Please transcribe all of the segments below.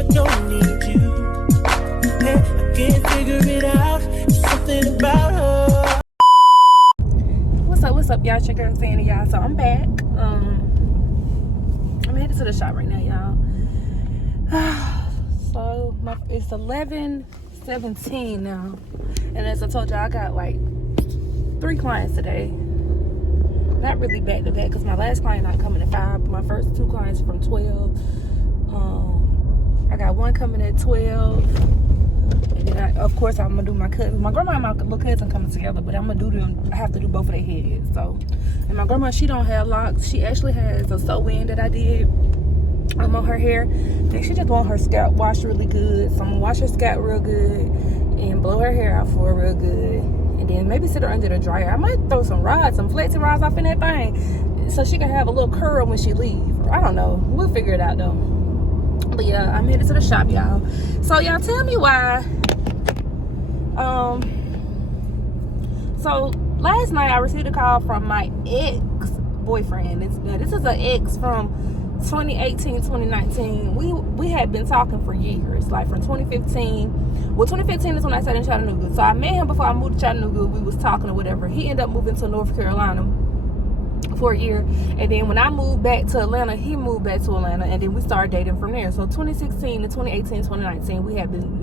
I don't need you. Hey, I can't figure it out. There's something about her. What's up, y'all? Check out Sandy, y'all. So I'm back. I'm headed to the shop right now, y'all. So it's 11:17 now, and as I told y'all, I got like 3 clients today. Not really back to back because my last client not coming at 5, but my first 2 clients from 12. I got one coming at 12, and then of course I'm gonna do my cousin. My grandma and my little cousin coming together, but I'm gonna do them. I have to do both of their heads. So, and my grandma, she don't have locks. She actually has a sew-in that I did on her hair. And she just want her scalp washed really good. So I'm gonna wash her scalp real good and blow her hair out for her real good. And then maybe sit her under the dryer. I might throw some flexing rods off in that thing so she can have a little curl when she leave. I don't know. We'll figure it out though. But yeah, I'm headed to the shop, y'all. So y'all tell me why. So last night I received a call from my ex-boyfriend. This is an ex from 2018, 2019. We had been talking for years, like from 2015. Well, 2015 is when I started in Chattanooga. So I met him before I moved to Chattanooga. We was talking or whatever. He ended up moving to North Carolina for a year, and then when I moved back to Atlanta, he moved back to Atlanta, and then we started dating from there. So 2016 to 2018, 2019, we had been,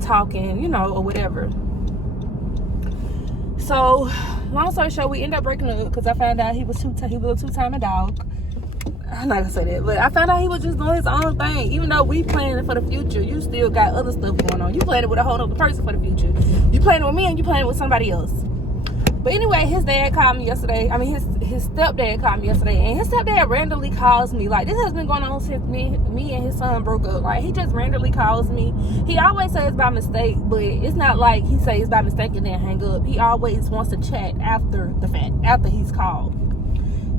talking, or whatever. So long story short, we ended up breaking up because I found out he was a two-timing dog. I'm not gonna say that, but I found out he was just doing his own thing. Even though we planning for the future, you still got other stuff going on. You planning with a whole other person for the future. You planning with me, and you planning with somebody else. But anyway, his dad called me yesterday. I mean, his stepdad called me yesterday, and his stepdad randomly calls me. Like, this has been going on since me and his son broke up. Like, he just randomly calls me. He always says it's by mistake, but it's not like he says it's by mistake and then hang up. He always wants to chat after the fact, after he's called.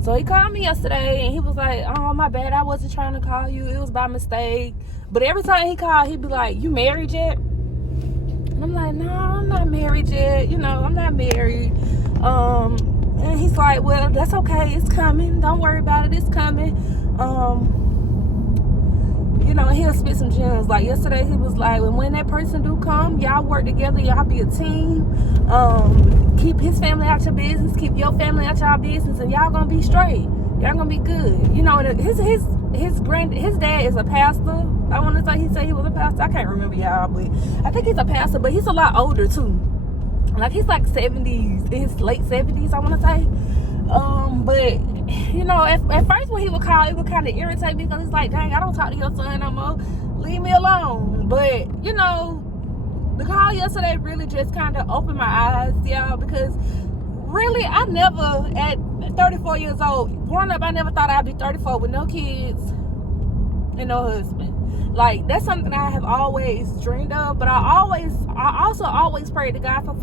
So he called me yesterday, and he was like, "Oh, my bad, I wasn't trying to call you. It was by mistake." But every time he called, he'd be like, "You married yet?" And I'm like, "No, I'm not married yet. I'm not married." And he's like, "Well, that's okay. It's coming. Don't worry about it. It's coming." And he'll spit some gems. Like yesterday, he was like, when that person do come, y'all work together. Y'all be a team. Keep his family out your business. Keep your family out your business, and y'all gonna be straight. Y'all gonna be good. His dad is a pastor. I want to say he said he was a pastor. I can't remember, y'all, but I think he's a pastor. But he's a lot older too. Like, he's like 70s, in his late 70s, I want to say. But at first when he would call, it would kind of irritate me because it's like, dang, I don't talk to your son no more. Leave me alone. But the call yesterday really just kind of opened my eyes, y'all, because really I never, at 34 years old, growing up, I never thought I'd be 34 with no kids and no husband. Like, that's something I have always dreamed of, but I also always prayed to God for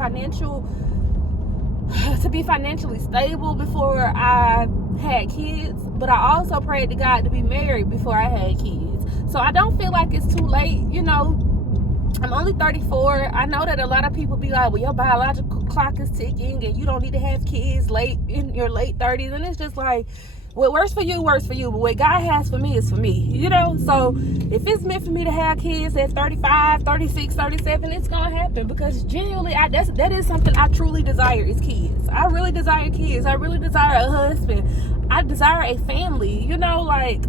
to be financially stable before I had kids, but I also prayed to God to be married before I had kids. So I don't feel like it's too late, I'm only 34. I know that a lot of people be like, well, your biological clock is ticking and you don't need to have kids late in your late 30s, and it's just like, what works for you works for you, but what God has for me is for me, So if it's meant for me to have kids at 35, 36, 37, it's gonna happen, because genuinely, that is something I truly desire, is kids. I really desire kids. I really desire a husband. I desire a family. Like,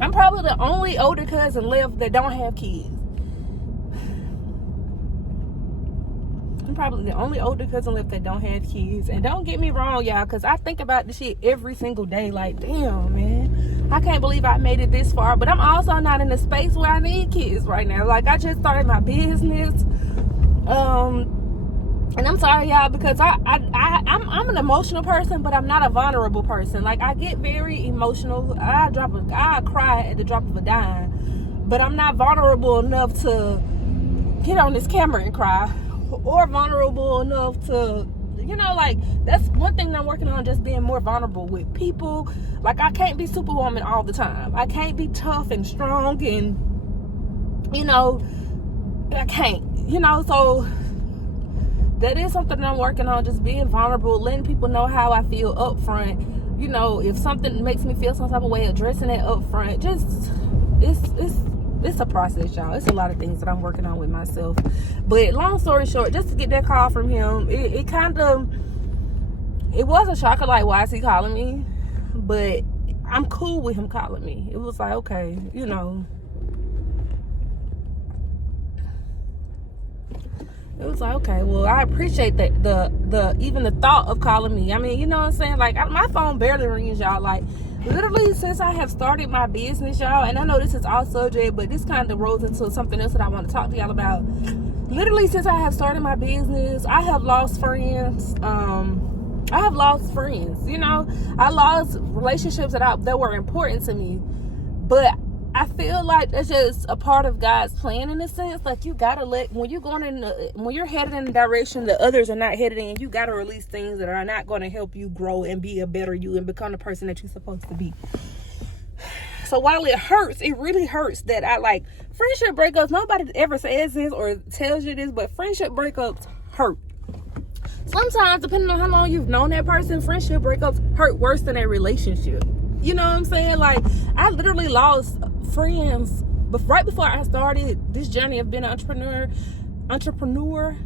I'm probably the only older cousin left that don't have kids. I'm probably the only older cousin left that don't have kids. And don't get me wrong, y'all, because I think about this shit every single day. Like, damn, man, I can't believe I made it this far. But I'm also not in a space where I need kids right now. Like, I just started my business. And I'm sorry, y'all, because I'm an emotional person, but I'm not a vulnerable person. Like, I get very emotional. I cry at the drop of a dime. But I'm not vulnerable enough to get on this camera and cry, or vulnerable enough to, like, that's one thing that I'm working on, just being more vulnerable with people. Like, I can't be Superwoman all the time. I can't be tough and strong and, I can't, so that is something that I'm working on, just being vulnerable, letting people know how I feel up front. If something makes me feel some type of way, addressing it up front. Just, it's a process, y'all. It's a lot of things that I'm working on with myself. But long story short, just to get that call from him, it was a shocker, like, why is he calling me? But I'm cool with him calling me. It was like, okay, you know. It was like, okay, well, I appreciate that the even the thought of calling me. I mean, you know what I'm saying? Like, my phone barely rings, y'all. Like, literally, since I have started my business, y'all, and I know this is all subject, but this kind of rolls into something else that I want to talk to y'all about. Literally, since I have started my business, I have lost friends. You know. I lost relationships that were important to me. But I feel like that's just a part of God's plan, in a sense. Like, you gotta when you're headed in the direction that others are not headed in, you gotta release things that are not going to help you grow and be a better you and become the person that you're supposed to be. So while it hurts, it really hurts that friendship breakups. Nobody ever says this or tells you this, but friendship breakups hurt. Sometimes, depending on how long you've known that person, friendship breakups hurt worse than a relationship. You know what I'm saying? Like, I literally lost friends, but right before I started this journey of being an entrepreneur. Before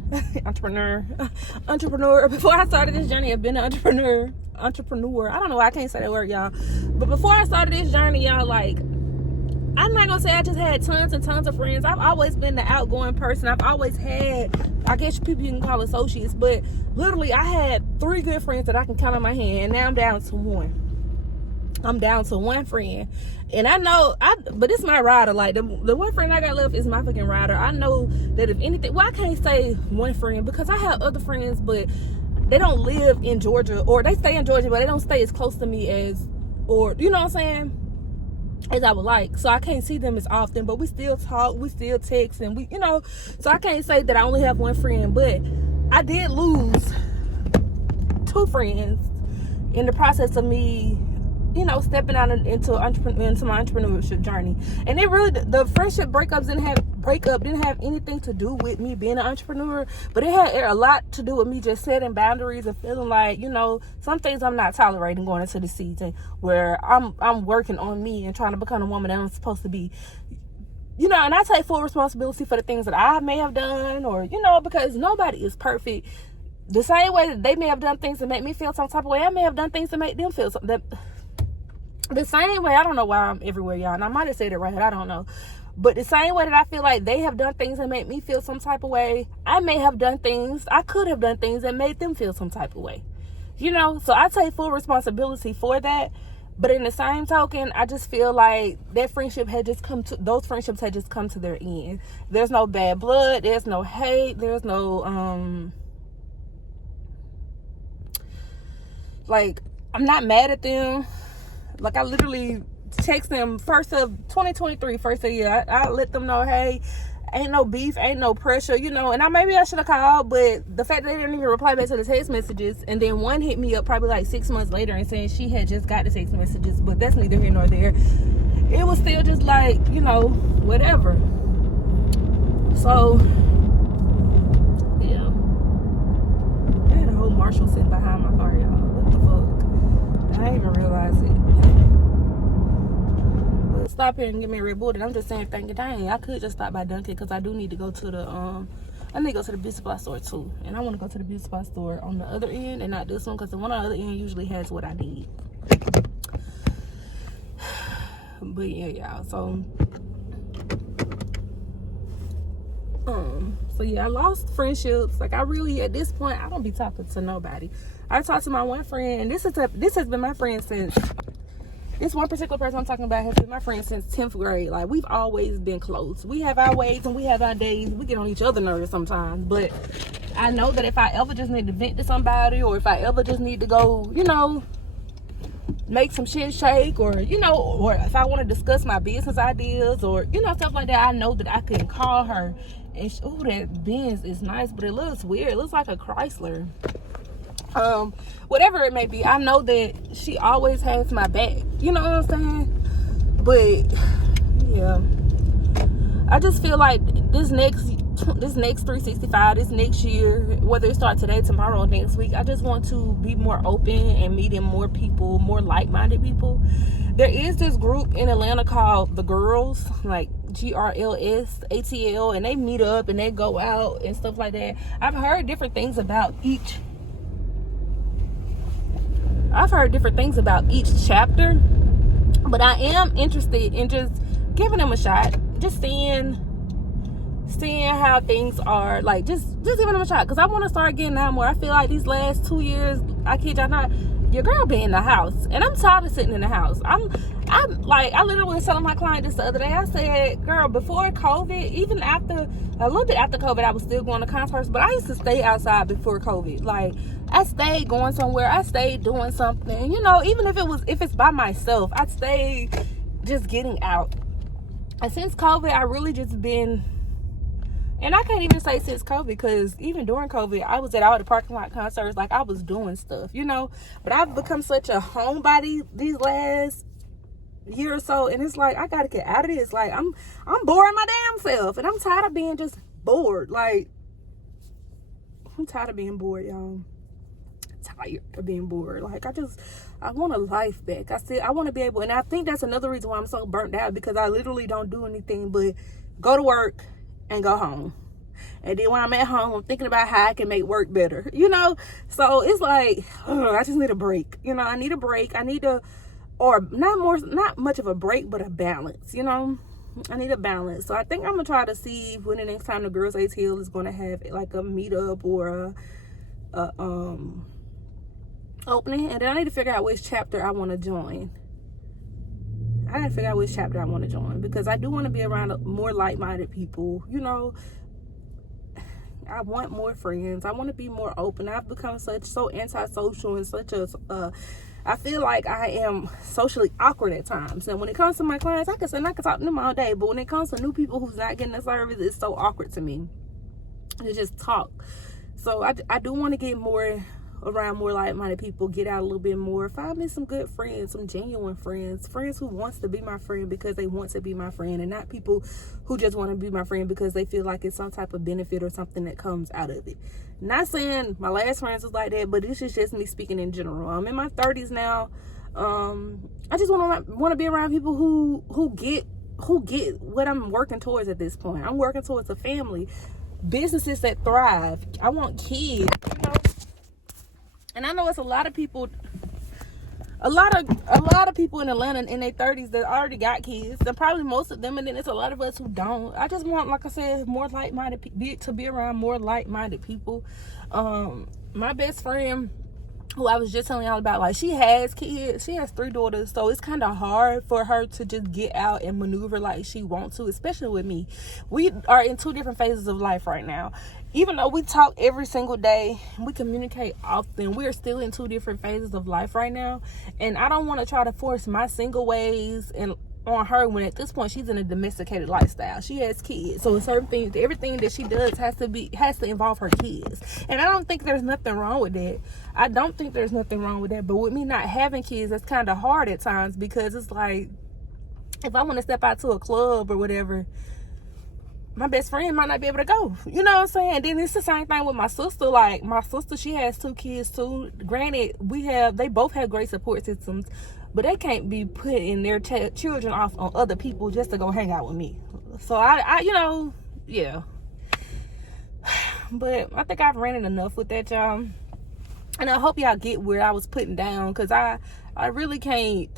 I started this journey of being an entrepreneur. I don't know why I can't say that word, y'all. But before I started this journey, y'all, like, I'm not gonna say I just had tons and tons of friends. I've always been the outgoing person. I've always had, I guess people you can call associates, but literally I had 3 good friends that I can count on my hand, and now I'm down to 1. I'm down to 1 friend. And I know, but it's my rider. Like, the 1 friend I got left is my fucking rider. I know that if anything, well, I can't say 1 friend because I have other friends, but they don't live in Georgia, or they stay in Georgia, but they don't stay as close to me as, or, you know what I'm saying, as I would like. So I can't see them as often, but we still talk, we still text, and we, you know, so I can't say that I only have 1 friend, but I did lose 2 friends in the process of me, you know, stepping out into my entrepreneurship journey. And it really, the friendship breakup didn't have anything to do with me being an entrepreneur, but it had a lot to do with me just setting boundaries and feeling like, you know, some things I'm not tolerating going into the season where I'm working on me and trying to become a woman that I'm supposed to be. You know, and I take full responsibility for the things that I may have done, or, you know, because nobody is perfect. The same way that they may have done things that make me feel some type of way, I may have done things to make them feel something. The same way, I don't know why I'm everywhere, y'all, and I might have said it right, I don't know. But the same way that I feel like they have done things that make me feel some type of way, I could have done things that made them feel some type of way. You know, so I take full responsibility for that. But in the same token, I just feel like those friendships had just come to their end. There's no bad blood, there's no hate, there's no, like, I'm not mad at them. Like, I literally text them first of 2023, first of the year. I let them know, hey, ain't no beef, ain't no pressure, you know. And maybe I should have called, but the fact that they didn't even reply back to the text messages, and then one hit me up probably like 6 months later and saying she had just got the text messages, but that's neither here nor there. It was still just like, you know, whatever. So, yeah. I had a whole Marshall sitting behind my car, y'all. What the fuck? I didn't even realize it. But stop here and give me a Red Bull. And I'm just saying, thank you, dang. I could just stop by Dunkin' because I do need to go to the I need to go to the beauty supply store too. And I want to go to the beauty supply store on the other end and not this one, because the one on the other end usually has what I need. But yeah, y'all. So yeah, I lost friendships. Like, I really, at this point, I don't be talking to nobody. I talked to my one friend, and this has been my friend since, this one particular person I'm talking about has been my friend since 10th grade. Like, we've always been close. We have our ways and we have our days. We get on each other's nerves sometimes, but I know that if I ever just need to vent to somebody, or if I ever just need to go, you know, make some shit shake, or, you know, or if I want to discuss my business ideas, or, you know, stuff like that, I know that I can call her. And oh, that Benz is nice, but it looks weird. It looks like a Chrysler. Whatever it may be, I know that she always has my back. You know what I'm saying? But yeah, I just feel like this next this next 365, this next year, whether it starts today, tomorrow, or next week, I just want to be more open and meeting more people, more like-minded people. There is this group in Atlanta called The Girls, like GRLS ATL, and they meet up and they go out and stuff like that. I've heard different things about each chapter, but I am interested in just giving them a shot, just seeing how things are, like just giving them a shot, because I want to start getting out more. I feel like these last 2 years, I kid y'all not, your girl been in the house, and I'm tired of sitting in the house. I'm like, I literally was telling my client this the other day. I said, girl, before COVID, even after a little bit after COVID, I was still going to concerts, but I used to stay outside before COVID. Like, I stayed going somewhere, I stayed doing something, you know, even if it's by myself, I stayed just getting out. And since COVID, I really just been, and I can't even say since COVID, because even during COVID, I was at all the parking lot concerts, like I was doing stuff, you know. But I've become such a homebody these last year or so, and it's like I gotta get out of this. Like I'm boring my damn self, and I'm tired of being just bored. Like I'm tired of being bored, y'all. Tired of being bored. Like I want a life back. I want to be able, and I think that's another reason why I'm so burnt out, because I literally don't do anything but go to work and go home. And then when I'm at home, I'm thinking about how I can make work better, you know. So it's like, I just need a break, you know. I need a break. I need to, or not much of a break, but a balance, you know. I need a balance. So I think I'm gonna try to see when the next time the Girls ATL is gonna have like a meetup or a opening, and then I need to figure out which chapter I want to join. Because I do want to be around more like-minded people, you know. I want more friends. I want to be more open. I've become so antisocial and such a I feel like I am socially awkward at times. And when it comes to my clients, I can talk to them all day, but when it comes to new people who's not getting the service, it's so awkward to me to just talk. So I do want to get more around more like-minded people, get out a little bit more, find me some good friends, some genuine friends who wants to be my friend because they want to be my friend, and not people who just want to be my friend because they feel like it's some type of benefit or something that comes out of it. Not saying my last friends was like that, but this is just me speaking in general. I'm in my 30s now. I just want to be around people who get what I'm working towards at this point. I'm working towards a family, businesses that thrive. I want kids, you know. And I know it's a lot of people in Atlanta in their 30s that already got kids, and probably most of them, and then it's a lot of us who don't. I just want, like I said, more like-minded people, to be around more like-minded people. My best friend, who I was just telling y'all about, like, she has kids. She has 3 daughters, so it's kind of hard for her to just get out and maneuver like she wants to, especially with me. We are in 2 different phases of life right now. Even though we talk every single day, we communicate often, we are still in 2 different phases of life right now. And I don't want to try to force my single ways on her when at this point she's in a domesticated lifestyle. She has kids, so certain things, everything that she does has to involve her kids. And I don't think there's nothing wrong with that. But with me not having kids, that's kind of hard at times, because it's like, if I want to step out to a club or whatever, my best friend might not be able to go. You know what I'm saying? Then it's the same thing with my sister. Like, my sister, she has 2 kids too. Granted, they both have great support systems, but they can't be putting their children off on other people just to go hang out with me. So I you know, yeah. But I think I've ranted enough with that, y'all. And I hope y'all get where I was putting down, because I really can't.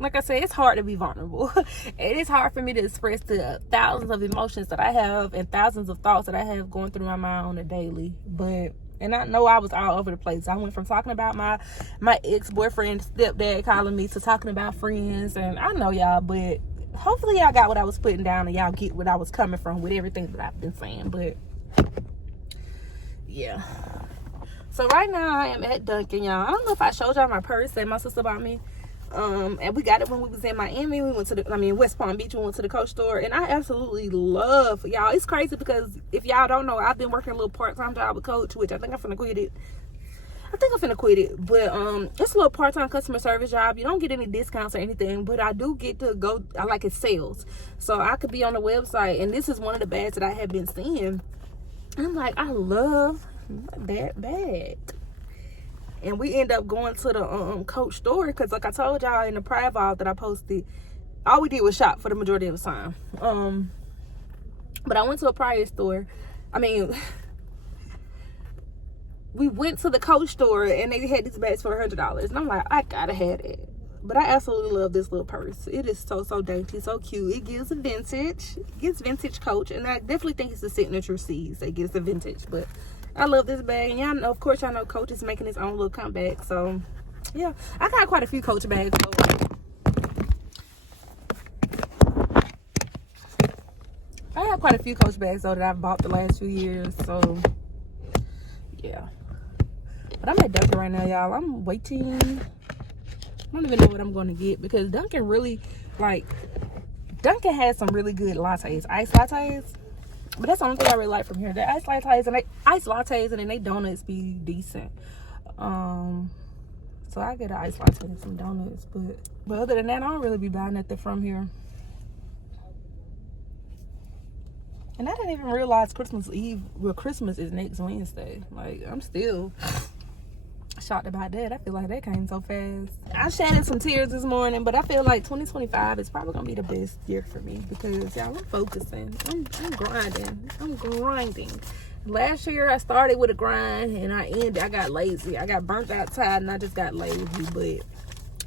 Like I said, it's hard to be vulnerable. It is hard for me to express the thousands of emotions that I have and thousands of thoughts that I have going through my mind on a daily. And I know I was all over the place. I went from talking about my ex-boyfriend, stepdad calling me, to talking about friends. And I know y'all, but hopefully y'all got what I was putting down, and y'all get what I was coming from with everything that I've been saying. But yeah. So right now I am at Dunkin', y'all. I don't know if I showed y'all my purse that my sister bought me. And we got it when we was in Miami. We went to West Palm Beach. We went to the Coach store, and I absolutely love, y'all. It's crazy because if y'all don't know, I've been working a little part-time job with Coach, which I think I'm finna quit it. I think I'm finna quit it. But it's a little part-time customer service job. You don't get any discounts or anything, but I do get to go. I like it sales, so I could be on the website. And this is one of the bags that I have been seeing. I'm like, I love that bag. And we end up going to the Coach store because, like I told y'all in the prior vlog that I posted, all we did was shop for the majority of the time. But I went to a prior store. I mean, we went to the Coach store and they had these bags for $100, and I'm like, I gotta have it. But I absolutely love this little purse. It is so dainty, so cute. It gives a vintage. It gives vintage Coach, and I definitely think it's the signature C's that gives the vintage. But I love this bag, and y'all know, of course, y'all know Coach is making his own little comeback. So yeah, I got quite a few Coach bags. I have quite a few Coach bags though that I've bought the last few years. So yeah, but I'm at Dunkin' right now, y'all. I'm waiting. I don't even know what I'm going to get because Dunkin' really, like, Dunkin' has some really good lattes, iced lattes. But that's the only thing I really like from here. The iced lattes and then they donuts be decent. So I get an iced latte and some donuts. But other than that, I don't really be buying nothing from here. And I didn't even realize Christmas Eve, well, Christmas is next Wednesday. Like, I'm still shocked about that. I feel like that came so fast. I shedded some tears this morning, but I feel like 2025 is probably gonna be the best year for me because y'all, I'm focusing. I'm grinding. Last year I started with a grind and I got lazy. I got burnt out, tired, and I just got lazy. But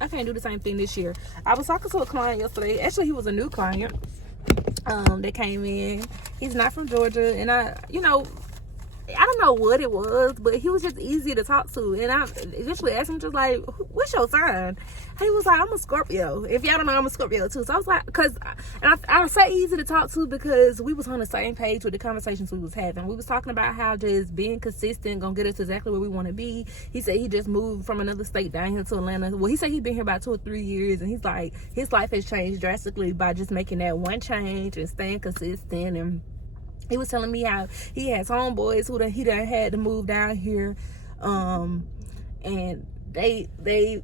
I can't do the same thing this year. I was talking to a client yesterday. Actually, he was a new client. That came in. He's not from Georgia, and I don't know what it was, but he was just easy to talk to. And I eventually asked him, just like, what's your sign? He was like, I'm a Scorpio. If y'all don't know, I'm a Scorpio too. So I was like, I say easy to talk to because we was on the same page with the conversations we was having. We was talking about how just being consistent gonna get us exactly where we want to be. He said he just moved from another state down here to Atlanta. Well, he said he's been here about 2 or 3 years, and he's like, his life has changed drastically by just making that one change and staying consistent. And he was telling me how he has homeboys who he done had to move down here, and they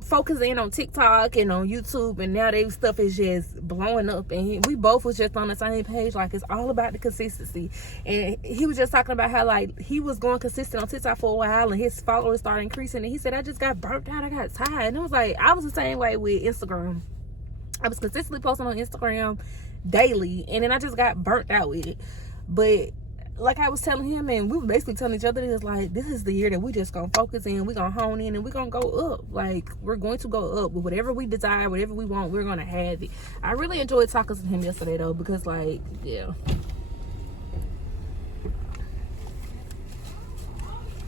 focus in on TikTok and on YouTube, and now their stuff is just blowing up. And we both was just on the same page, like it's all about the consistency. And he was just talking about how like he was going consistent on TikTok for a while, and his followers started increasing. And he said, I just got burnt out, I got tired. And it was like, I was the same way with Instagram. I was consistently posting on Instagram daily, and then I just got burnt out with it. But like I was telling him, and we were basically telling each other, it's like, this is the year that we just gonna focus in, we gonna hone in, and we gonna go up. Like, we're going to go up with whatever we desire, whatever we want, we're gonna have it. I really enjoyed talking to him yesterday though, because like, yeah,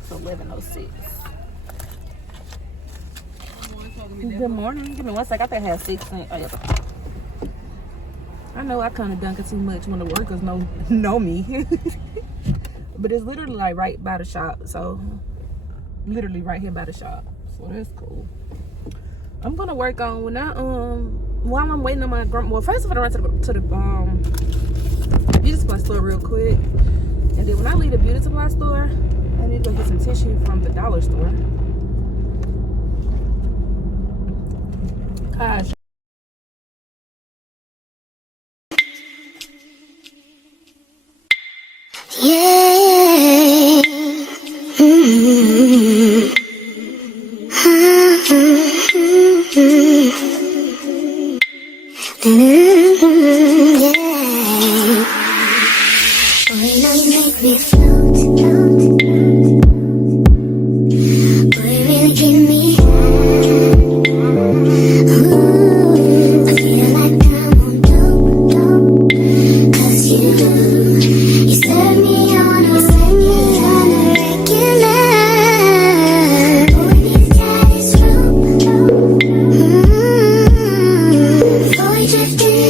it's 11:06. Good morning. Give me one sec. I think I have 6 cents. Oh, yeah. I know I kind of dunk it too much when the workers know me. But it's literally like right by the shop. So literally right here by the shop. So that's cool. I'm gonna work on while I'm waiting on my grandma. Well, first of all, I run to the beauty supply store real quick. And then when I leave the beauty supply store, I need to go get some tissue from the dollar store. Gosh. Yeah. Boy, now you make me float. Boy, really give me high. Ooh, I feel like I'm on dope. 'Cause you set me on a regular. Boy, this guy is rude. Boy, drifting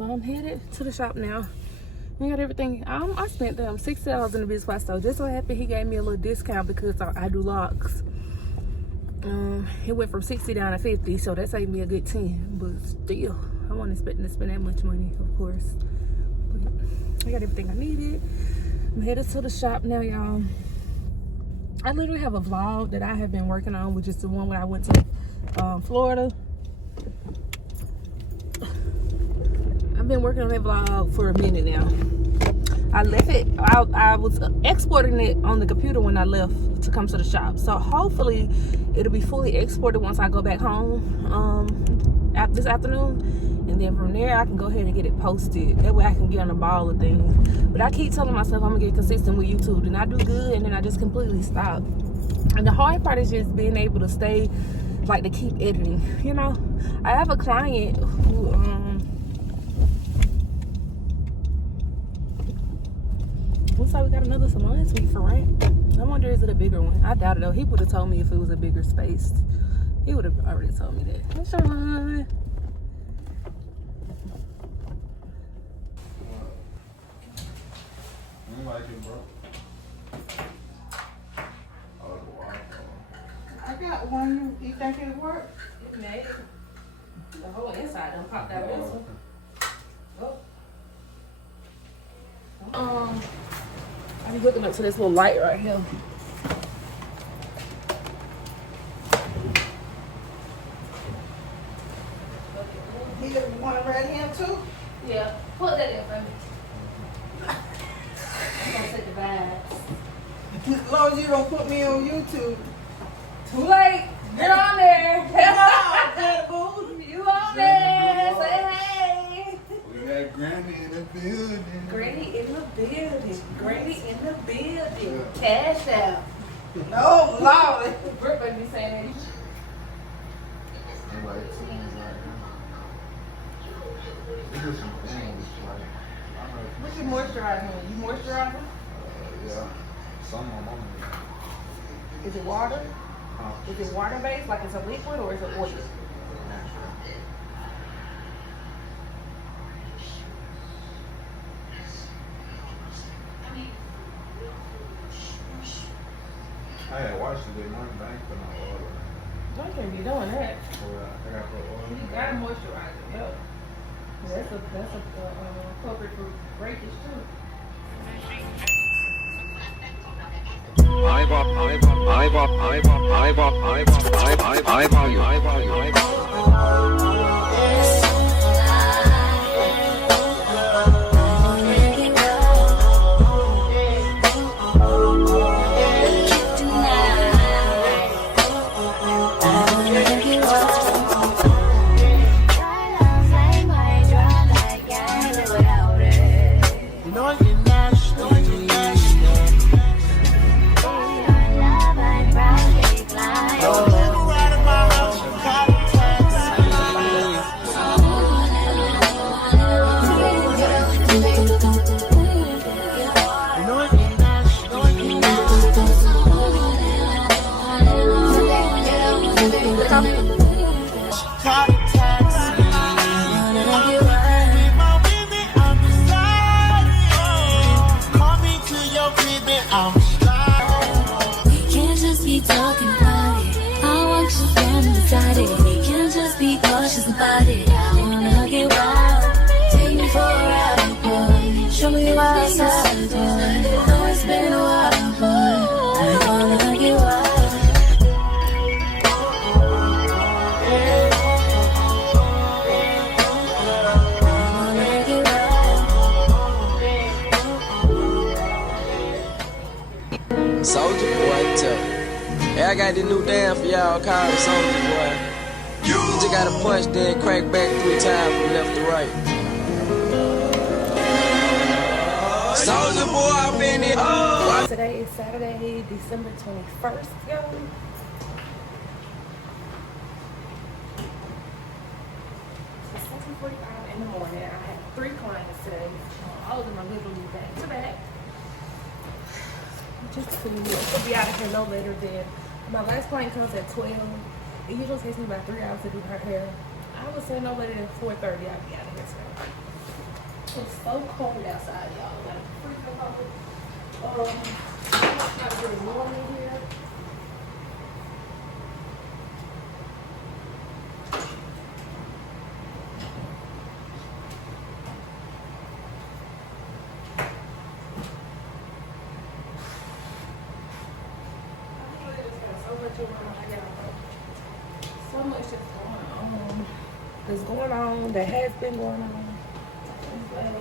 So I'm headed to the shop now. We got everything. I spent $60 in the business spot, so just so happy he gave me a little discount because I do locks. It went from 60 down to 50, so that saved me a good 10. But still, I wasn't expecting to spend that much money, of course. But I got everything I needed. I'm headed to the shop now, y'all. I literally have a vlog that I have been working on, which is the one where I went to Florida. I've been working on that vlog for a minute now. I left it, I was exporting it on the computer when I left to come to the shop. So hopefully it'll be fully exported once I go back home this afternoon. And then from there, I can go ahead and get it posted. That way I can get on the ball of things. But I keep telling myself I'm gonna get consistent with YouTube. And I do good, and then I just completely stop. And the hard part is just being able to stay, like, to keep editing. You know, I have a client who, looks like we got another Salon suite for rent. I wonder, is it a bigger one? I doubt it though. He would have told me if it was a bigger space. He would have already told me that. Hey, Salon. You like it, bro? I got one. You think it'll work? It made it. The whole inside done popped out this one. Oh. I be hooking up to this little light right here. He got one right here too. Yeah, put that in for me. I'm gonna set the vibes. As long as you don't put me on YouTube. Too late. Get on there. Come on, Daddy Boo. You on there? Say hey. We got Granny in the building. Granny in the building. Granny in the building. Cash out. No, Lord. Brooke might be saying that. I'm like, things like it's just some things like, I don't know. What's your moisturizer? You moisturizing? Yeah. Some of them. Is it water? Huh? Is it water based, like it's a liquid, or is it oil? I had watched it in one bank for no oil. Don't can't be doing that. Well, I got put oil. You gotta moisturize it. Yep. That's a culprit for breakage too. Soldier boy, tell. Hey, I got this new dance for y'all called Soldier Boy. You just gotta punch, then crank back 3 times from left to right. Soldier Boy, I've been in. Oh. Today is Saturday, December 21st, y'all. It's 7:45 in the morning. I had 3 clients today. All of them are literally back to back. Just to be out of here no later than my last client comes at 12. It usually takes me about 3 hours to do her hair. I would say no later than 4:30. I'll be out of here today. It's so cold outside, y'all. Like freaking cold. Not getting warm in here. So much is going on. That's going on. That has been going on. These last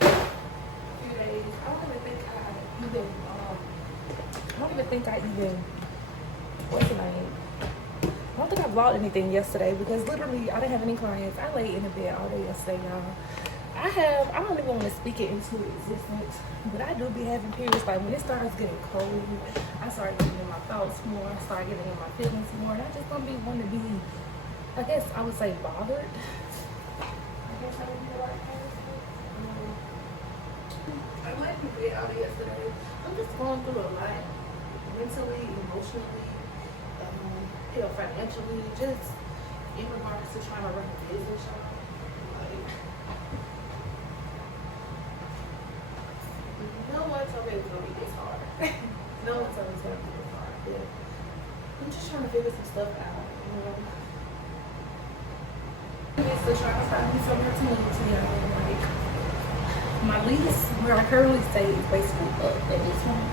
few days. I don't even think I even. What's the name? I don't think I vlogged anything yesterday because literally I didn't have any clients. I laid in the bed all day yesterday, y'all. I don't even want to speak it into existence, but I do be having periods. Like when it starts getting cold, I start getting in my thoughts more. I start getting in my feelings more. And I just don't be wanting to be, I guess I would say, bothered. I guess I would be the right person. I might be good out yesterday. I'm just going through a lot, mentally, emotionally, financially, just in regards to trying to run a business, y'all. No one told me it was gonna be this hard. No one told me it was gonna be this hard. But I'm just trying to figure some stuff out, you know. I'm still trying to find me somewhere to move to, y'all. Like my lease where I currently stay is basically up at this point.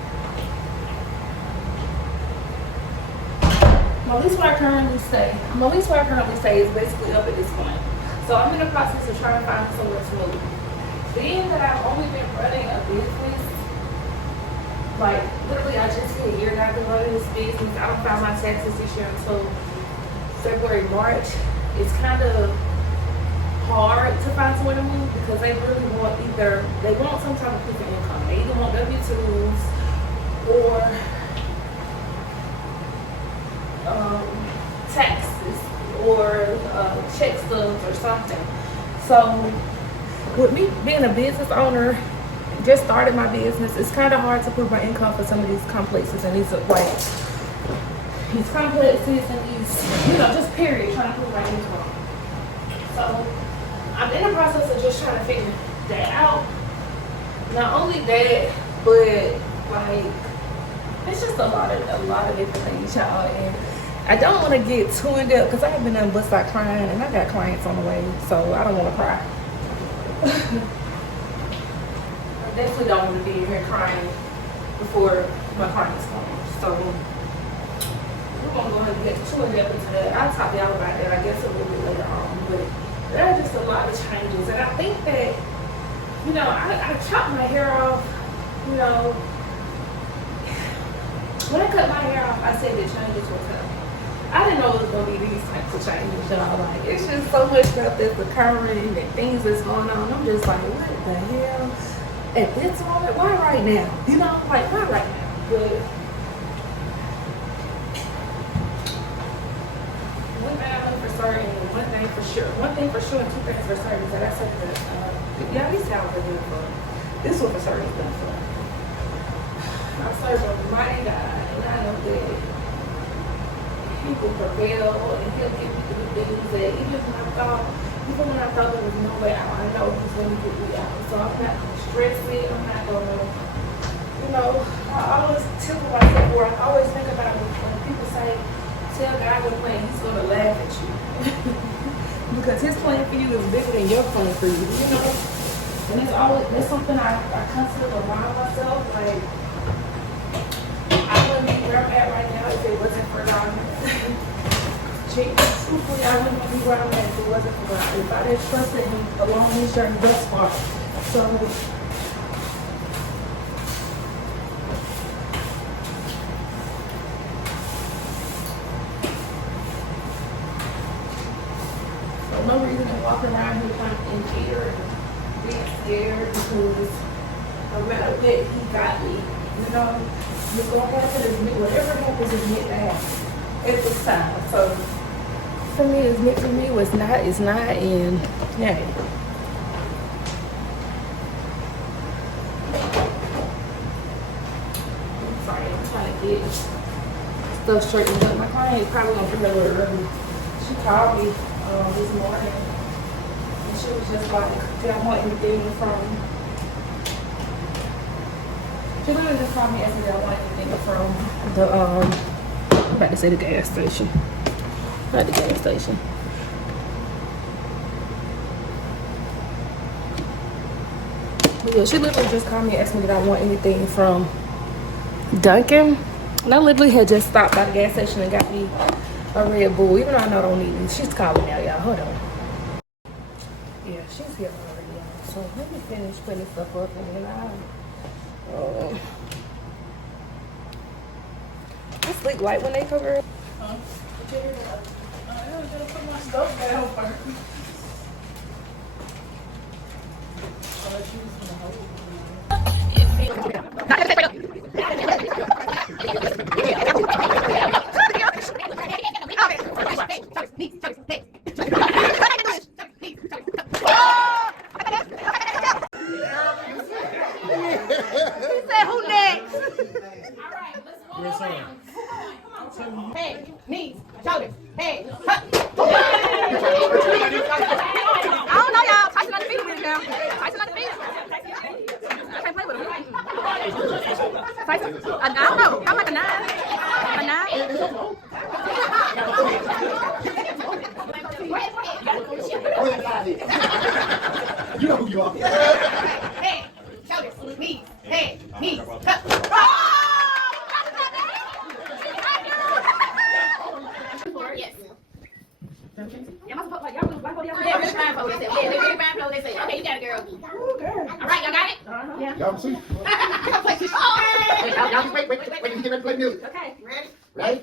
My lease where I currently stay is basically up at this point. So I'm in the process of trying to find somewhere to move. Being that I've only been running a business, like literally I just hit a year and I've been running this business. I don't file my taxes this year until February, March. It's kind of hard to find somewhere to move because they really want they want some type of proof of income. They either want W-2s or taxes or check stubs or something. So with me being a business owner, just started my business, it's kind of hard to prove my income for some of these complexes and these complexes and these, you know, just period, trying to prove my income. So I'm in the process of just trying to figure that out. Not only that, but like it's just a lot of different things, y'all. And I don't want to get too in depth because I have been done bust out crying and I got clients on the way, so I don't want to cry. I definitely don't want to be in here crying before my clients come. So we're gonna go ahead and get too in depth into that. I'll talk to y'all about that, I guess, a little bit later on. But there are just a lot of changes, and I think that, you know, I chopped my hair off. You know, when I cut my hair off, I said that changes were coming. I didn't know it was gonna be these types of changes, y'all. Like, it's just so much stuff that's occurring and things that's going on. I'm just like, what the hell? At this moment, why right now? You know, like, why right now? But one thing I know for certain, one thing for sure, and two things for certain is that I said that, yeah, these houses are good for. This one for certain is good for. I serve a mighty God, and I know that He will prevail and He'll get me through things that even when I thought there was no way out, I know He's going to get me out. So I'm not going to stress it. I'm not going to, you know, I always tell myself, or I always think about it when people say, tell God your plan, He's going to laugh at you. Because His plan for you is bigger than your plan for you, you know? And it's something I constantly remind myself, like, I wouldn't be where I'm at right now if it wasn't for God. Truthfully, I wouldn't be where I'm at if it wasn't for God. If I didn't trust in Him along this journey thus far. So no reason to walk around here kind of in fear and being scared because no matter what, He got me. You know, what's going to happen is whatever happens is meant to happen at this time. So for me, it's meant for me. What's not is not, and yeah. I'm sorry, I'm trying to get stuff straightened up. My client is probably gonna be a little early. She called me this morning. And she was just like, did I want anything from... She literally just called me asking me if I want anything from the, I'm about to say the gas station. Not the gas station. But yeah, she literally just called me and asked me if I want anything from Dunkin'. And I literally had just stopped by the gas station and got me a Red Bull, even though I know I don't need it. She's calling now, y'all. Hold on. Yeah, she's here already, y'all. So let me finish putting this stuff up and then I'll... I sleep light when they cover it. I'm gonna put my stuff down first. Head, knees, shoulders, head, huh. I don't know, y'all. Tyson on the feet with it now. Tyson on the feet. I can't play with him. Tyson, I don't know. I'm like a 9. A 9. You know who you are. Head, shoulders, knees, head, knees, huh. Okay, you got it, girl. All right, y'all got it? Yeah. Y'all see? Y'all just wait, get ready to play music. Okay. Ready?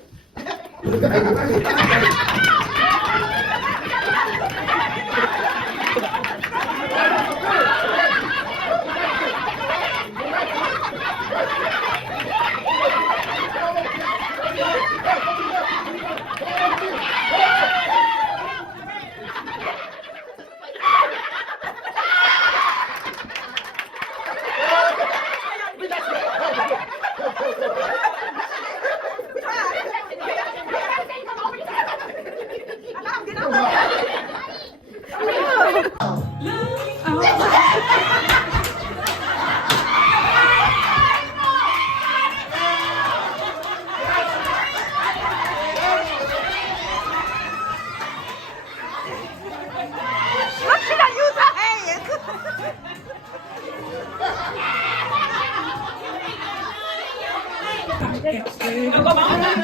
Okay,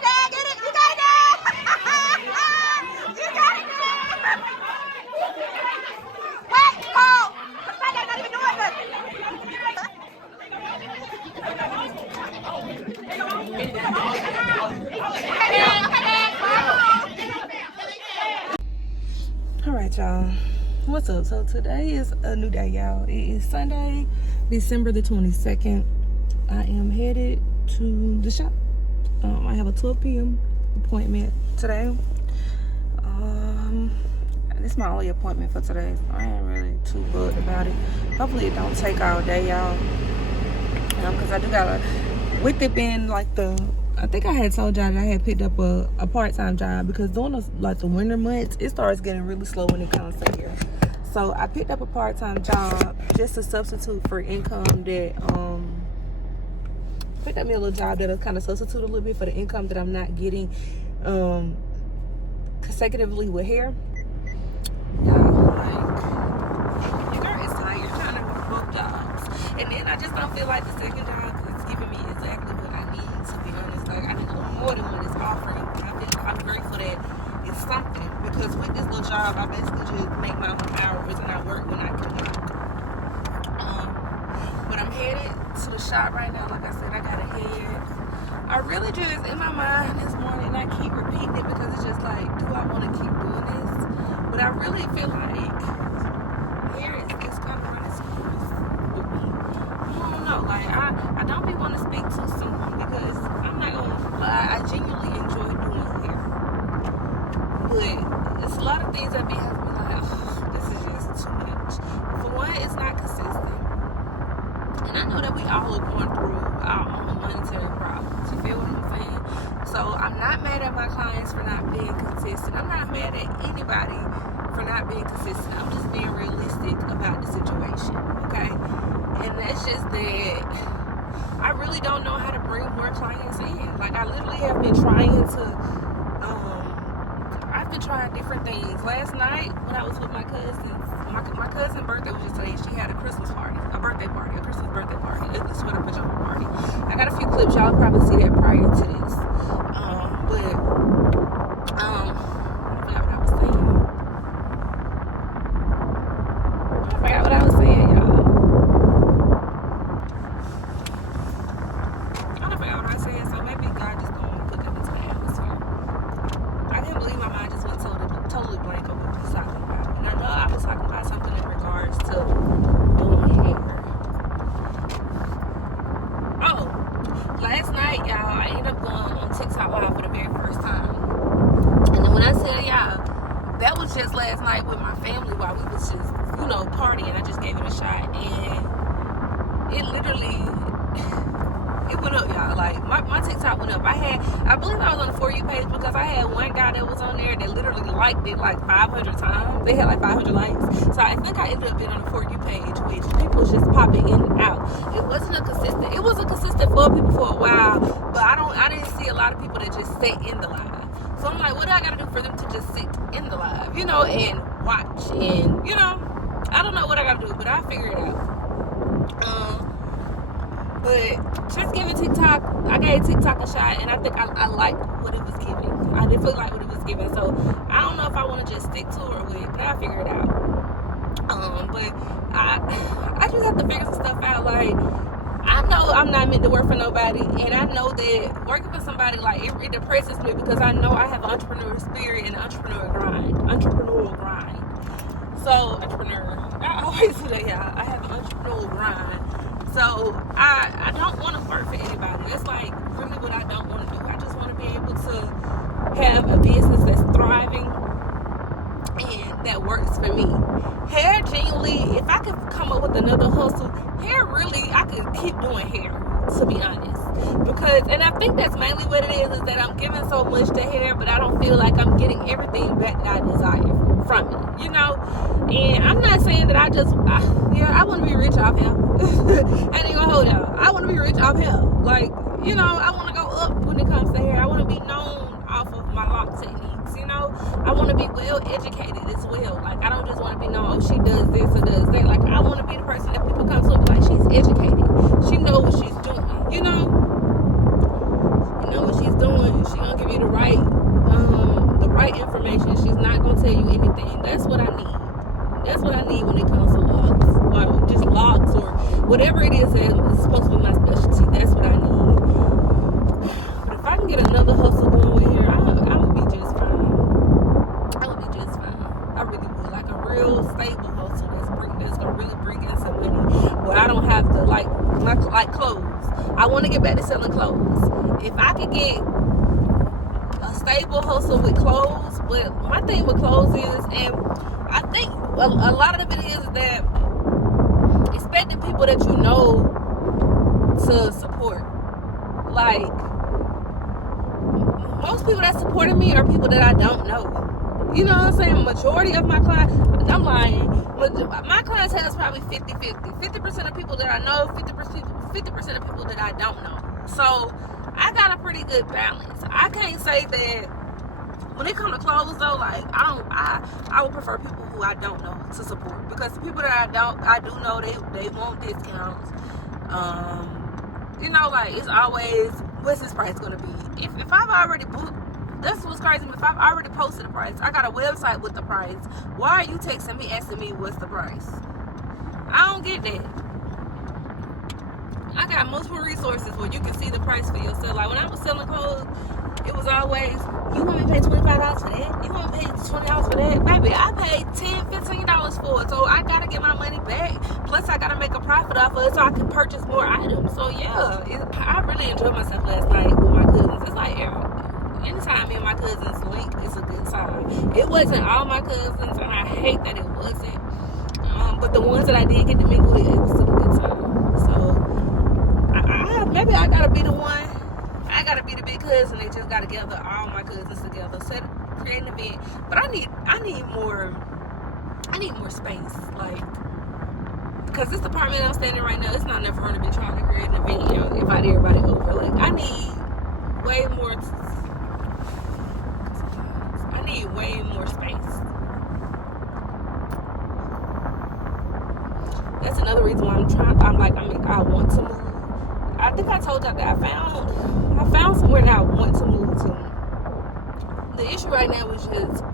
Dad, get it. You got it, Dad. You got it, Dad. Wait, Paul. My Dad not even doing nothing. All right, y'all. What's up? So today is a new day, y'all. It is Sunday, December the 22nd. I am headed to the shop. I have a 12 p.m. appointment today. This is my only appointment for today, so I ain't really too good about it. Hopefully it don't take all day, y'all. Because I do gotta, with it being like I think I had told y'all that I had picked up a part-time job, because during the winter months, it starts getting really slow when it comes to here. So I picked up a part-time job just to substitute for income that picked up me a little job that'll kind of substitute a little bit for the income that I'm not getting consecutively with hair. Your girl is tired trying to work both jobs, and then I just don't feel like the second job is giving me exactly what I need, to be honest. Like, I need a little more than what it's offering. I'm grateful that it's something, because with this little job I basically just make my own hours and I work when I can work. But I'm headed to the shop right now. Like I said, I got a head. I really just, in my mind this morning, I keep repeating it because it's just like, do I want to keep doing this? But I really feel like hair is kind of running smooth with me. I don't know. Like, I don't be want to speak too soon, because I'm not going to lie, I genuinely enjoy doing hair. But it's a lot of things that be having me like, oh, this is just too much. For one, it's not consistent. And I know that we all are going through our own monetary problems. You feel what I'm saying? So I'm not mad at my clients for not being consistent. I'm not mad at anybody for not being consistent. I'm just being realistic about the situation, okay? And that's just that I really don't know how to bring more clients in. Like, I literally have been trying different things. Last night, when I was with my cousins, my cousin's birthday was just today. She had a Christmas party, a Christmas birthday party, a sweater pajama party. I got a few clips. Y'all probably see that prior to this. I forgot what I was saying, y'all. I forgot what I was saying, so maybe God just gonna put that into the atmosphere. I can't believe my mind just went totally blank on what we was talking about. And I know I was talking about something in regards to doing hair. Oh, last night, y'all, I ended up going on TikTok Live for the very first time. And then when I tell y'all, that was just last night with my family while we was just, partying. I just gave it a shot, and it literally, it went up, y'all. Like, my TikTok went up. I believe I was on the For You page because I had one guy that was on there that literally liked it like 500 times. They had like 500 likes. So I think I ended up being on the For You page, which people was just popping in and out. It was a consistent for people for a while, but I didn't see a lot of people that just sit in the live. So I'm like, what do I gotta do for them to just sit in the live, and watch, and I don't know what I gotta do, but I'll figure it out. But just giving TikTok, I gave TikTok a shot, and I think I liked what it was giving. I definitely liked what it was giving. So I don't know if I want to just stick to it or what, but I'll figure it out. But I just have to figure some stuff out. Like, I know I'm not meant to work for nobody, and I know that working for somebody, like, it depresses me because I know I have an entrepreneur spirit and an entrepreneurial grind. So, I always say that, y'all. I have an entrepreneurial grind. So, I don't want to work for anybody. That's, like, really what I don't want to do. I just want to be able to have a business that's thriving and that works for me. Hair, genuinely, if I could come up with another hustle, hair, really, I could keep doing hair, to be honest. Because, and I think that's mainly what it is that I'm giving so much to hair, but I don't feel like I'm getting everything back that I desire from it, And I'm not saying that I want to be rich off hair. I ain't gonna hold y'all. I want to be rich off hair. Like, I want to go up when it comes to hair. I want to be known off of my lock techniques. I want to be well educated as well. Like, I don't just want to be known, she does this or does that. Like, I want to be the person that people come to and be like, she's educated. She knows what she's doing. You know what she's doing. She's gonna give you the right information. She's not gonna tell you anything. That's what I need. That's what I need when it comes to locks, or just locks, or whatever it is that is supposed to be my specialty. That's what I need. But if I can get another hustle going with hair, I would be just fine. I would be just fine. I really would. Like a real stable hustle that's gonna really bring in some money, where I don't have to like clothes. I want to get back to selling clothes. If I could get a stable hustle with clothes, but my thing with clothes is, and I think a lot of it is that expecting people that you know to support. Like, most people that supported me are people that I don't know. You know what I'm saying? Majority of my clients, I'm lying, my clientele is probably 50-50. 50% of people that I know, 50% of people that I don't know. So I got a pretty good balance. I can't say that when it comes to clothes though, like I would prefer people who I don't know to support, because the people that I do know, they want discounts. Like, it's always, what's this price gonna be? If I've already booked, that's what's crazy. If I've already posted the price, I got a website with the price, why are you texting me asking me what's the price? I don't get that. I got multiple resources where you can see the price for yourself. Like, when I was selling clothes, it was always, you want me to pay $25 for that? You want me to pay $20 for that? Baby, I paid $10, $15 for it, so I gotta get my money back. Plus, I gotta make a profit off of it so I can purchase more items. So yeah, I really enjoyed myself last night with my cousins. It's like, anytime me and my cousins link, it's a good time. It wasn't all my cousins, and I hate that it wasn't. But the ones that I did get to mingle with, it was still a good time. So maybe I gotta be the one. I gotta be the big cousin that just gotta gather all my cousins together, create an event. But I need more need more space, like, because this apartment I'm standing right now, it's not enough for her to be trying to create an event, you know, invite everybody over. Like, I need way more space. That's another reason why I want to move. I think I told y'all that I found somewhere that I want to move to. The issue right now is just,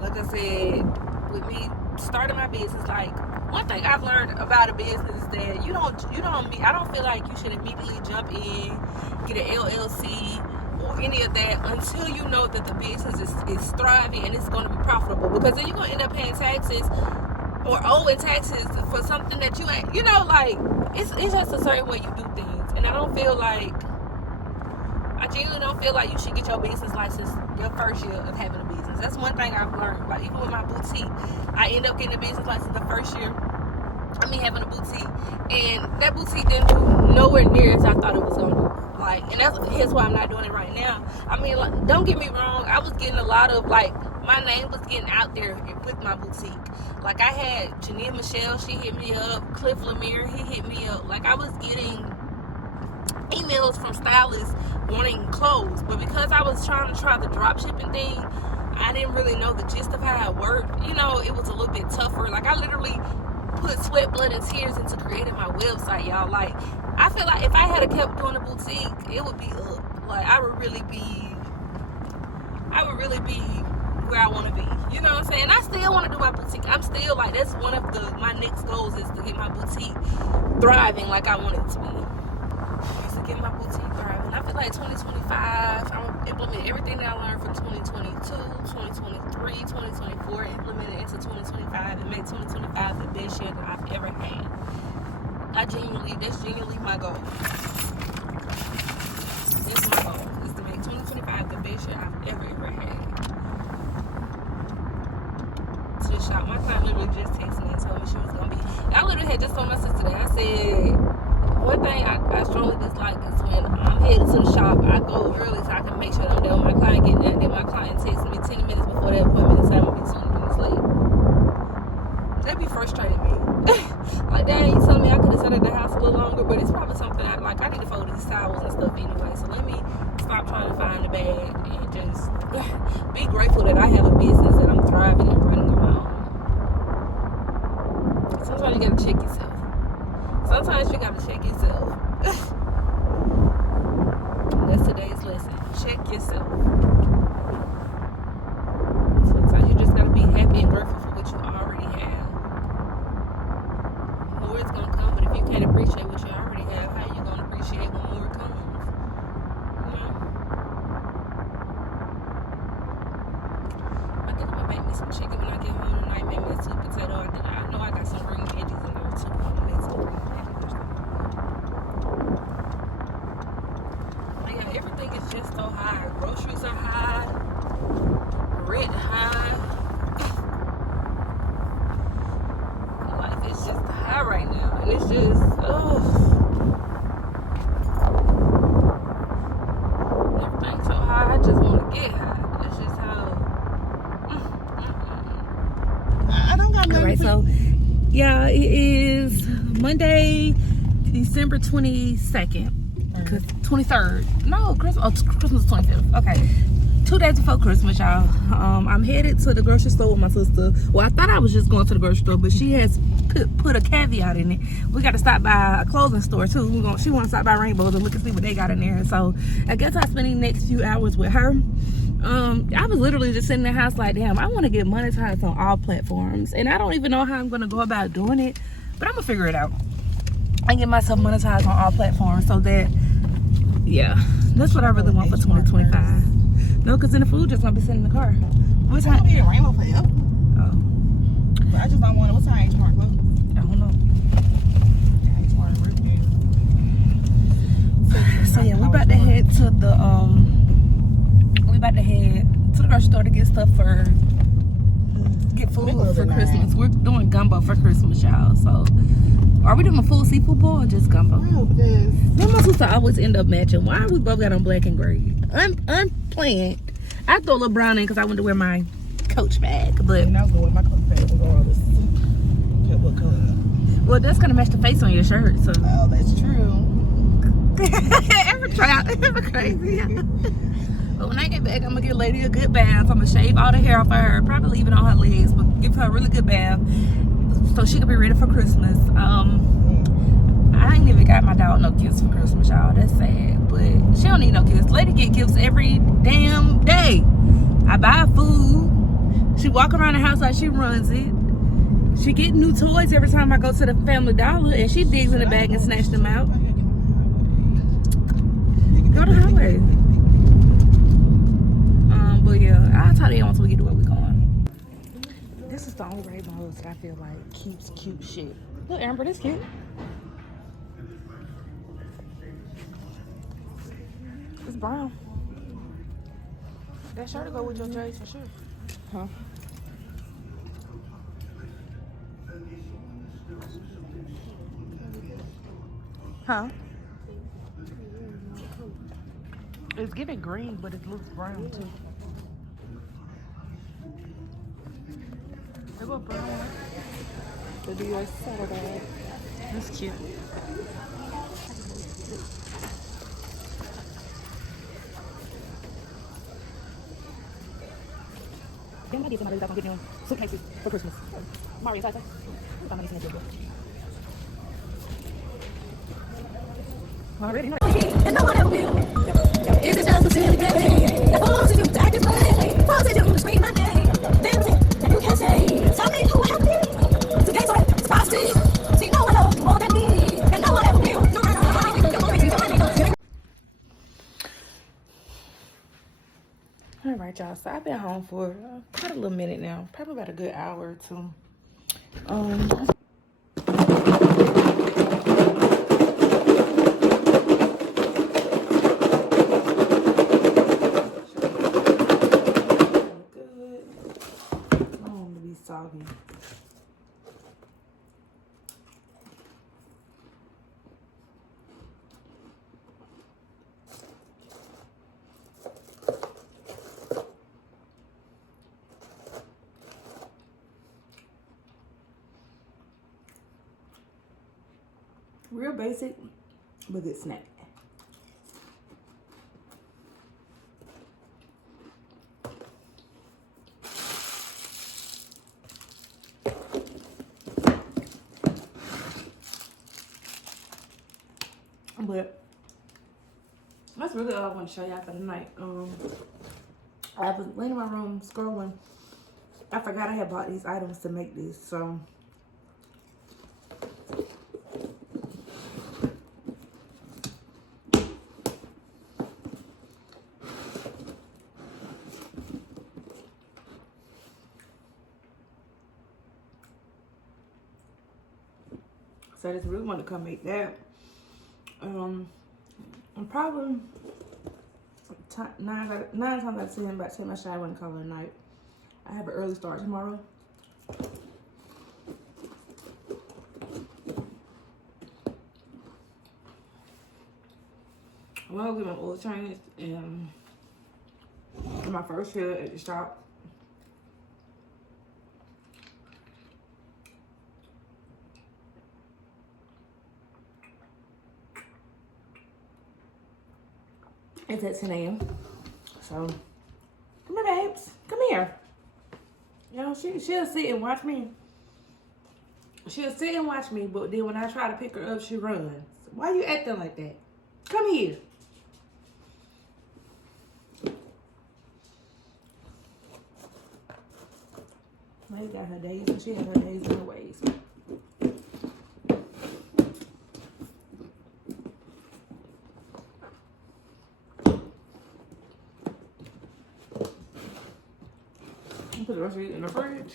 like I said, with me starting my business, like, one thing I've learned about a business is that I don't feel like you should immediately jump in, get an LLC or any of that until you know that the business is thriving and it's going to be profitable, because then you're going to end up paying taxes or owing taxes for something that you ain't, you know, like, it's just a certain way you do things. And I genuinely don't feel like you should get your business license your first year of having a business. That's one thing I've learned. Like, even with my boutique, I end up getting a business license the first year I mean having a boutique, and that boutique didn't do nowhere near as I thought it was gonna do. Like, and here's why I'm not doing it right now. I mean, like, don't get me wrong, I was getting a lot of, like, my name was getting out there with my boutique. Like, I had Janine Michelle, she hit me up, Cliff Lemire, he hit me up. Like, I was getting emails from stylists wanting clothes, but because I was trying to try the drop shipping thing, I didn't really know the gist of how it worked. You know, it was a little bit tougher. Like, I literally put sweat, blood, and tears into creating my website, y'all. Like, I feel like if I had kept doing the boutique, it would be up. Like, I would really be where I want to be. You know what I'm saying? I still want to do my boutique. I'm still, like, that's one of my next goals is to get my boutique thriving like I want it to be. Is to get my boutique thriving. I feel like 2025, I'm going to implement everything that I learned from 2022, 2023, 2024, implement it into 2025 and make 2025 the best year that I've ever had. That's genuinely my goal. It's my goal, is to make 2025 the best year I've ever had. To shop. My client literally just texted me and told me she was going to be. I literally had just told my sister that. I said, one thing I strongly dislike is when I'm headed to the shop, I go early so I can make sure that I'm there when my client getting there, and then my client texts me 10 minutes before that appointment and say I'm going to be 20 minutes late. That be frustrating me. Like, dang, you telling me I could have sat at the house a little longer, but it's probably something I need to fold these towels and stuff anyway, so let me stop trying to find the bag and just be grateful that I have a business that I'm thriving and running on my own. Sometimes you gotta check yourself. Sometimes you gotta check yourself. That's today's lesson. Check yourself. Sometimes you just gotta be happy and grateful for what you already have. More is gonna come, but if you can't appreciate what you already have, how are you gonna appreciate when more comes? You know? I think I'm gonna make me some chicken when I get home tonight. Make me a sweet potato. I know I got some green veggies in there too. I'm gonna make some green veggies. Like, yeah, everything is just so high. Groceries are high. Rent high. Life is just high right now, and it's just, everything's so high. I just want to get high. That's just how. I don't got nothing. All right, so yeah, it is Monday, December 22nd. 23rd. No, Christmas 25th. Okay. 2 days before Christmas, y'all. I'm headed to the grocery store with my sister. Well, I thought I was just going to the grocery store, but she has put a caveat in it. We got to stop by a clothing store too. She want to stop by Rainbows and look and see what they got in there. So I guess I'll spend the next few hours with her. I was literally just sitting in the house like, damn, I want to get monetized on all platforms, and I don't even know how I'm going to go about doing it, but I'm going to figure it out. I get myself monetized on all platforms so that, yeah, that's what I really want for 2025. No, because then the food just gonna be sitting in the car. What time? I'll be in Rainbow forever. Oh. But I just don't want to. What time H Mart close? I don't know. H Mart So yeah, we about to head to the grocery store to get stuff get food for Christmas. We're doing gumbo for Christmas, y'all. So are we doing a full seafood bowl or just gumbo? No, because me and my sister always end up matching. Why we both got on black and gray? Unplanned. I throw a little brown in because I wanted to wear my Coach bag, but And I was going with my Coach bag regardless. Okay, what color? well, that's gonna match the face on your shirt. So Oh, that's true. ever crazy. But when I get back, I'm gonna get Lady a good bath. I'm gonna shave all the hair off of her, probably leave it on her legs, but give her a really good bath so she can be ready for Christmas. I ain't even got my dog no gifts for Christmas, y'all. That's sad, but she don't need no gifts. Lady get gifts every damn day. I buy food. She walk around the house like she runs it. She get new toys every time I go to the Family Dollar, and she digs in the bag and snatch them out. Go to the highway. But yeah, I'll tell you once we get to where we going. This is the only Raven hose that I feel like keeps cute shit. Look, Amber, this cute. It's brown. That shirt will go with your J's for sure. Huh? Huh? It's giving green, but it looks brown too. They go brown. The D.S. Saturday. That's cute. Then I did somebody that's gonna get them suitcases for Christmas. Mario, I already know. And no one ever will. Is it just a silly game? That forces you to act this way. Forces you to scream my name. There's it that you can't say. Tell me who helped me. It's a game so it's positive. See, no one knows more than me. And no one ever will. No matter how I think, you're already. All right, y'all. So I've been home for quite a little minute now. Probably about a good hour or two. Soggy. Real basic, but good snack. But that's really all I want to show y'all for tonight. I was laying in my room scrolling. I forgot I had bought these items to make this, so I just really want to come make that. I'm probably 9 times out of 10 about to take my shower and color tonight. I have an early start tomorrow. I'm gonna get my oil changed and my first hair at the shop. It's at 10 a.m. So, come here, babes. Come here. You know, she'll sit and watch me. She'll sit and watch me, but then when I try to pick her up, she runs. Why you acting like that? Come here. Lady got her days, and she has her days and her ways. Put the rest of it in the fridge.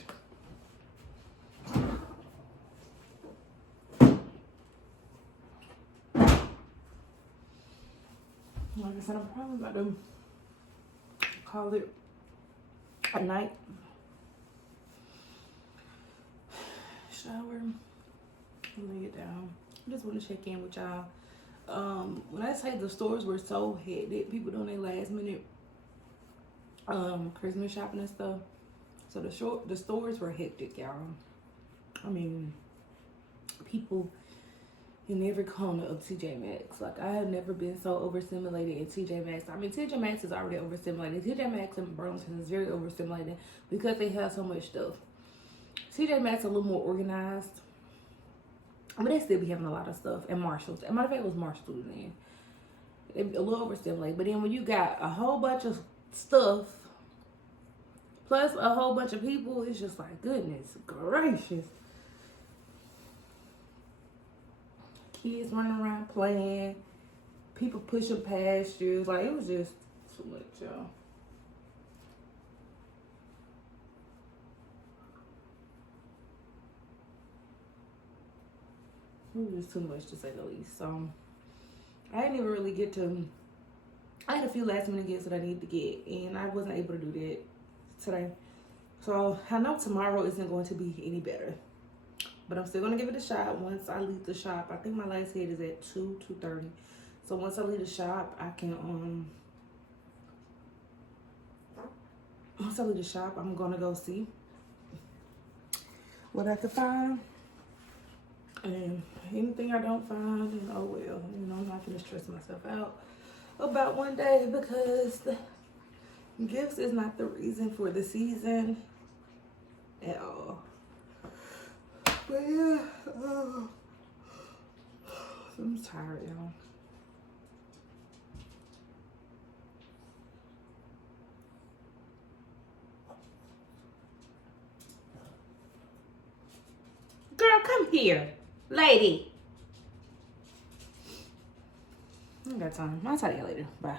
Like I said, I'm probably about to call it a night. Shower. Lay it down. I just want to check in with y'all. When I say the stores were so hectic, people doing their last minute Christmas shopping and stuff. So So the stores were hectic, y'all. I mean, people in every corner of TJ Maxx. Like, I have never been so overstimulated in TJ Maxx. I mean, TJ Maxx is already overstimulated. TJ Maxx in Burlington is very overstimulated because they have so much stuff. TJ Maxx a little more organized, but they still be having a lot of stuff. And Marshalls. And matter of fact, it was Marshalls then. They a little overstimulated. But then when you got a whole bunch of stuff plus a whole bunch of people, it's just like, goodness gracious. Kids running around playing, people pushing past you. Like, it was just too much, y'all. It was just too much, to say the least. So I didn't even really get to. I had a few last minute gifts that I needed to get, and I wasn't able to do that today. So I know tomorrow isn't going to be any better, but I'm still gonna give it a shot once I leave the shop. I think my last hit is at 2:30. So once I leave the shop, I can once I leave the shop, I'm gonna go see what I can find. And anything I don't find, then oh well. You know, I'm not gonna stress myself out about one day, because the gifts is not the reason for the season at all. But yeah, I'm tired, y'all. Girl, come here, lady. I ain't got time. I'll tell you later. Bye.